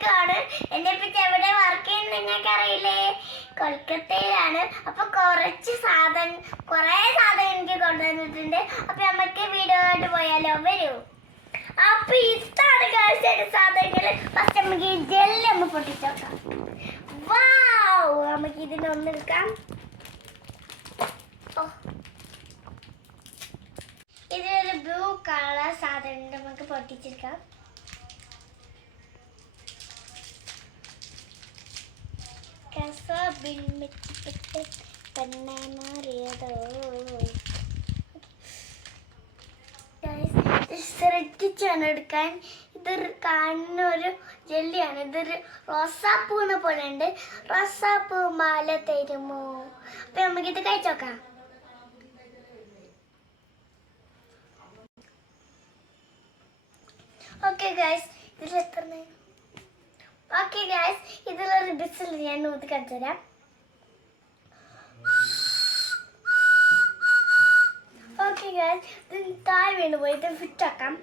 എടുക്കുകയാണ്. എന്നെ പറ്റി എവിടെ വർക്ക് ചെയ്യുന്ന നിങ്ങൾക്ക് അറിയില്ലേ? കൊൽക്കത്തയിലാണ്. അപ്പൊ കുറേ സാധനം എനിക്ക് കൊണ്ടുവന്നിട്ടുണ്ട്. അപ്പൊ നമുക്ക് വീഡിയോ ആയിട്ട് പോയാലോ? വരൂ. അപ്പൊ ഇതാണ് സാധനങ്ങള്. ഫസ്റ്റ് നമുക്ക് ഈ ജെല്ലി ഒന്ന് പൊട്ടിച്ചോക്കാം. വാവ്, നമുക്ക് ഇതിനൊന്നെടുക്കാം. ഇതിലൊരു ബ്ലൂ കളർ സാധനം നമുക്ക് പൊട്ടിച്ചെടുക്കാം. ശ്രദ്ധിച്ചാണ് എടുക്കാൻ. ഇത് കാണുന്ന ഒരു ജെല്ലിയാണ്. ഇതൊരു റോസാപ്പൂവിനെ പോലെ ഉണ്ട്. റോസാപ്പൂ മാല തരുമോ? അപ്പൊ നമുക്കിത് കഴിച്ചോക്കാം. ഓക്കെ ഗൈസ്, ഇതിലൊരു ബിസിൽ ഞാൻ ഊതി കാണിച്ചു തരാം. ഓക്കെ ഗൈസ്, ഇത് താഴെ വീണ് പോയി. ഇത് ഫിറ്റാക്കാം.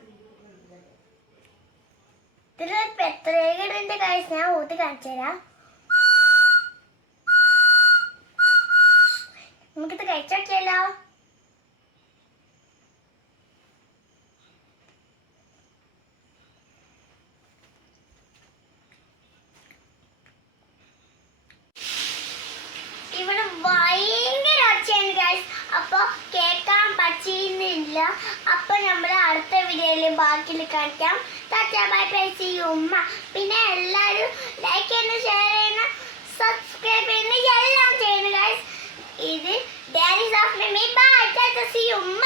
ഇതിലൊരു പ്രത്യേകതയുണ്ട് ഗൈസ്, ഞാൻ ഊതി കാണിച്ചു തരാം. നമുക്കിത് കഴിച്ചോക്കിയല്ലോ. ഇവിടെ ഭയങ്കര ഒച്ചയാണ് ഗൈസ്. അപ്പൊ കേൾക്കാൻ പറ്റുന്നില്ല. അപ്പൊ നമ്മൾ അടുത്ത വീഡിയോയിൽ ബാക്കിയിൽ കാണിക്കാം. ഉമ്മ. പിന്നെ എല്ലാവരും ലൈക്ക് ചെയ്യുന്ന, ഷെയർ ചെയ്യുന്ന, സബ്സ്ക്രൈബ് ചെയ്യുന്ന എല്ലാം ചെയ്യുന്നു ഗൈസ്. ഇത് ഡാഡീസ് ഓഫ് മീ. ബൈ. ഉമ്മ.